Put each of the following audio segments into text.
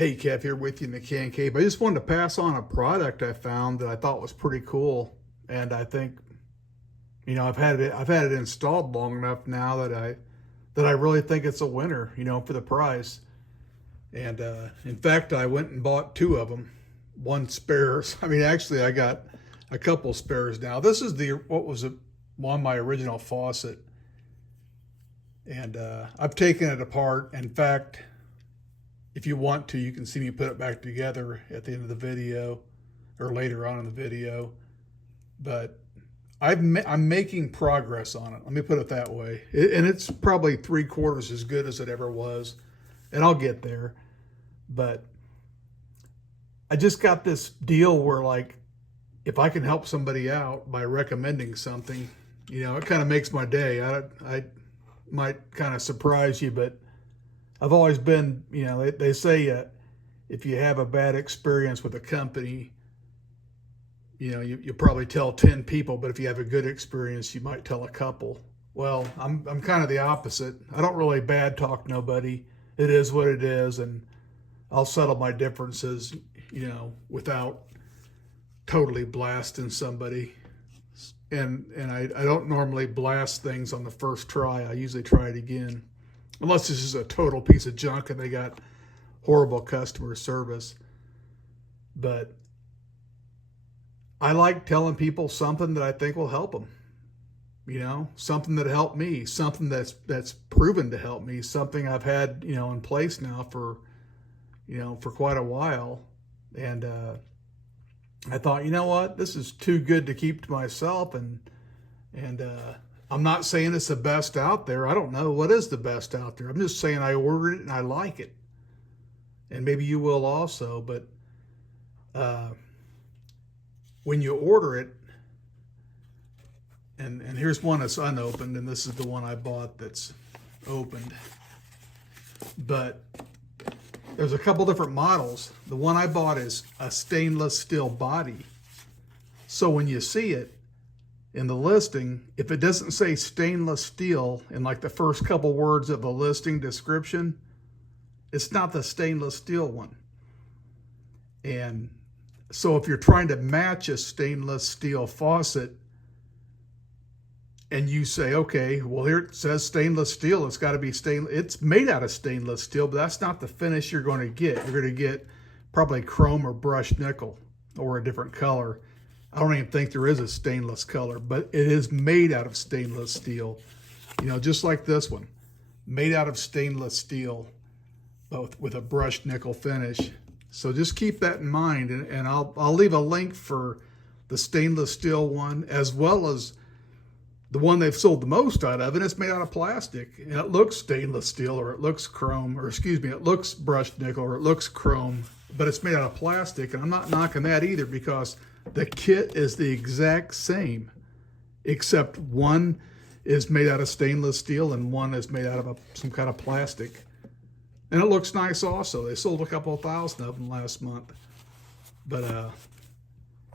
Hey, Kev here with you in the Can Cave. I just wanted to pass on a product I found that I thought was pretty cool, and I think, I've had it installed long enough now that I really think it's a winner, for the price. And in fact, I went and bought two of them, one spares. I mean, actually, I got a couple spares now. This is one my original faucet, and I've taken it apart. In fact, if you want to, you can see me put it back together at the end of the video or later on in the video. But I'm making progress on it. Let me put it that way. And it's probably 3/4 as good as it ever was. And I'll get there. But I just got this deal where, like, if I can help somebody out by recommending something, it kind of makes my day. I might kind of surprise you, but I've always been, they say if you have a bad experience with a company, you probably tell 10 people, but if you have a good experience, you might tell a couple. Well, I'm kind of the opposite. I don't really bad talk nobody. It is what it is, and I'll settle my differences, without totally blasting somebody. And I don't normally blast things on the first try. I usually try it again. Unless this is a total piece of junk and they got horrible customer service. But I like telling people something that I think will help them. Something that helped me, something that's proven to help me, something I've had, in place now for quite a while. And I thought, you know what, this is too good to keep to myself. And I'm not saying it's the best out there. I don't know what is the best out there. I'm just saying I ordered it and I like it. And maybe you will also. But when you order it, and here's one that's unopened, and this is the one I bought that's opened. But there's a couple different models. The one I bought is a stainless steel body. So when you see it in the listing, if it doesn't say stainless steel in like the first couple words of the listing description, it's not the stainless steel one. And so if you're trying to match a stainless steel faucet and you say, okay, well, here it says stainless steel, it's got to be stainless. It's made out of stainless steel, but that's not the finish you're going to get. You're going to get probably chrome or brushed nickel or a different color. I don't even think there is a stainless color, but it is made out of stainless steel. Just like this one, made out of stainless steel, but with a brushed nickel finish. So just keep that in mind, and I'll leave a link for the stainless steel one, as well as the one they've sold the most out of, and it's made out of plastic. And it looks stainless steel, or it looks chrome, or it looks brushed nickel, or it looks chrome, but it's made out of plastic. And I'm not knocking that either, because the kit is the exact same, except one is made out of stainless steel and one is made out of some kind of plastic. And it looks nice also. They sold a couple of thousand of them last month. But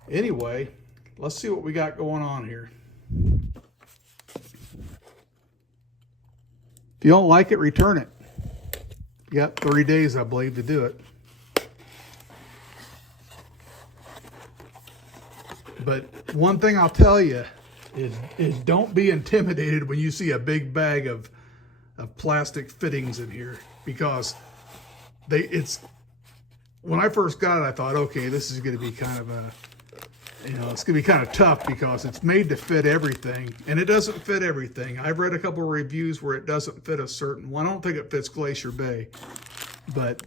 anyway, let's see what we got going on here. If you don't like it, return it. You got 30 days, I believe, to do it. But one thing I'll tell you is don't be intimidated when you see a big bag of plastic fittings in here, because when I first got it, I thought, okay, this is going to be kind of it's going to be kind of tough because it's made to fit everything, and it doesn't fit everything. I've read a couple of reviews where it doesn't fit a certain one. I don't think it fits Glacier Bay, but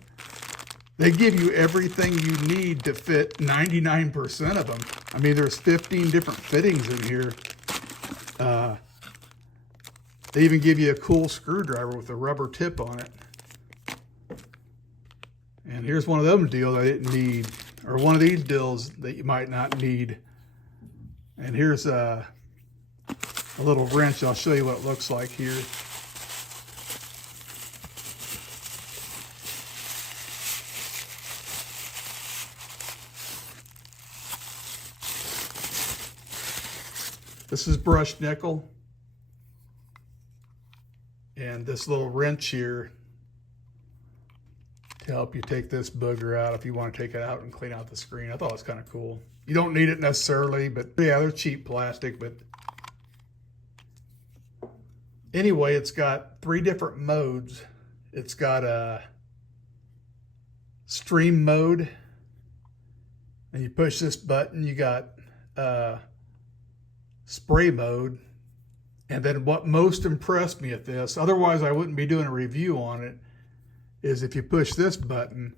they give you everything you need to fit 99% of them. I mean, there's 15 different fittings in here. They even give you a cool screwdriver with a rubber tip on it. And here's one of them deals I didn't need, or one of these deals that you might not need. And here's a little wrench. I'll show you what it looks like here. This is brushed nickel. And this little wrench here to help you take this booger out if you want to take it out and clean out the screen. I thought it was kind of cool. You don't need it necessarily, but yeah, they're cheap plastic. But anyway, it's got 3 different modes. It's got a stream mode, and you push this button, you got spray mode. And then what most impressed me at this, otherwise I wouldn't be doing a review on it, is if you push this button,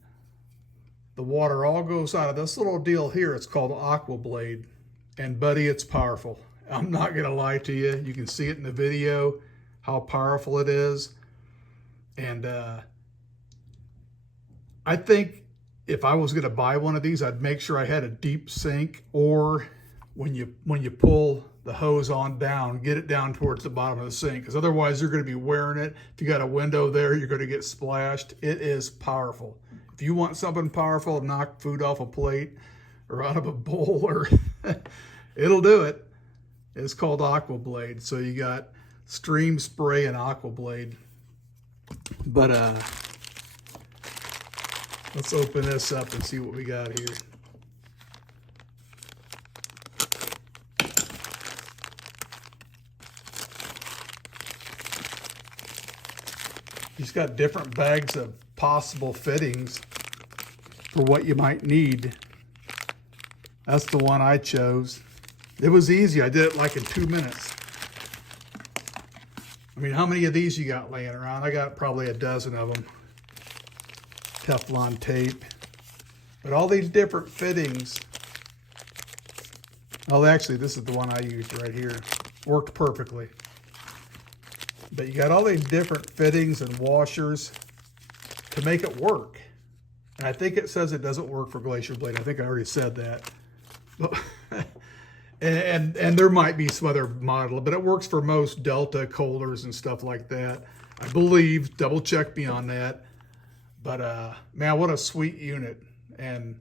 the water all goes out of this little deal here. It's called Aqua Blade. And buddy, it's powerful. I'm not gonna lie to you. You can see it in the video, how powerful it is. And I think if I was gonna buy one of these, I'd make sure I had a deep sink, or when you pull the hose on down, get it down towards the bottom of the sink, because otherwise you're going to be wearing it. If you got a window there, you're going to get splashed. It is powerful. If you want something powerful, knock food off a plate or out of a bowl, or it'll do it. It's called Aqua Blade. So you got stream, spray, and Aqua Blade. But let's open this up and see what we got here. He's got different bags of possible fittings for what you might need. That's the one I chose. It was easy. I did it like in 2 minutes. I mean, how many of these you got laying around? I got probably a dozen of them. Teflon tape. But all these different fittings. Oh, actually, this is the one I used right here. Worked perfectly. But you got all these different fittings and washers to make it work. And I think it says it doesn't work for Glacier Blade. I think I already said that. and there might be some other model, but it works for most Delta colders and stuff like that. I believe, double check me on that. But man, what a sweet unit. And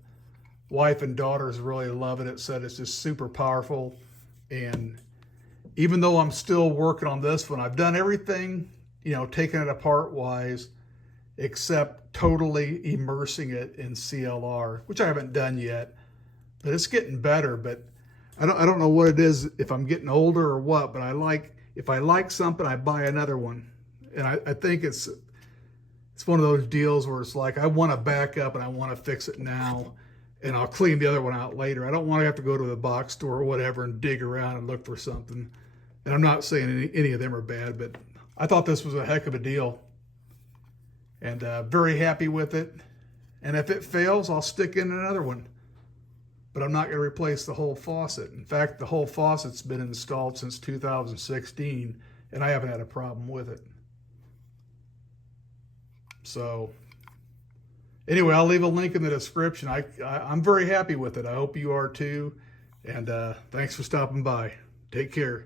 wife and daughters really love it. It said it's just super powerful. And even though I'm still working on this one, I've done everything, you know, taking it apart wise, except totally immersing it in CLR, which I haven't done yet, but it's getting better. But I don't know what it is, if I'm getting older or what, but if I like something, I buy another one. And I think it's one of those deals where it's like, I want to back up and I want to fix it now, and I'll clean the other one out later. I don't want to have to go to the box store or whatever and dig around and look for something. And I'm not saying any of them are bad, but I thought this was a heck of a deal. And very happy with it. And if it fails, I'll stick in another one. But I'm not going to replace the whole faucet. In fact, the whole faucet's been installed since 2016, and I haven't had a problem with it. So anyway, I'll leave a link in the description. I'm very happy with it. I hope you are too. And thanks for stopping by. Take care.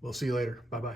We'll see you later. Bye-bye.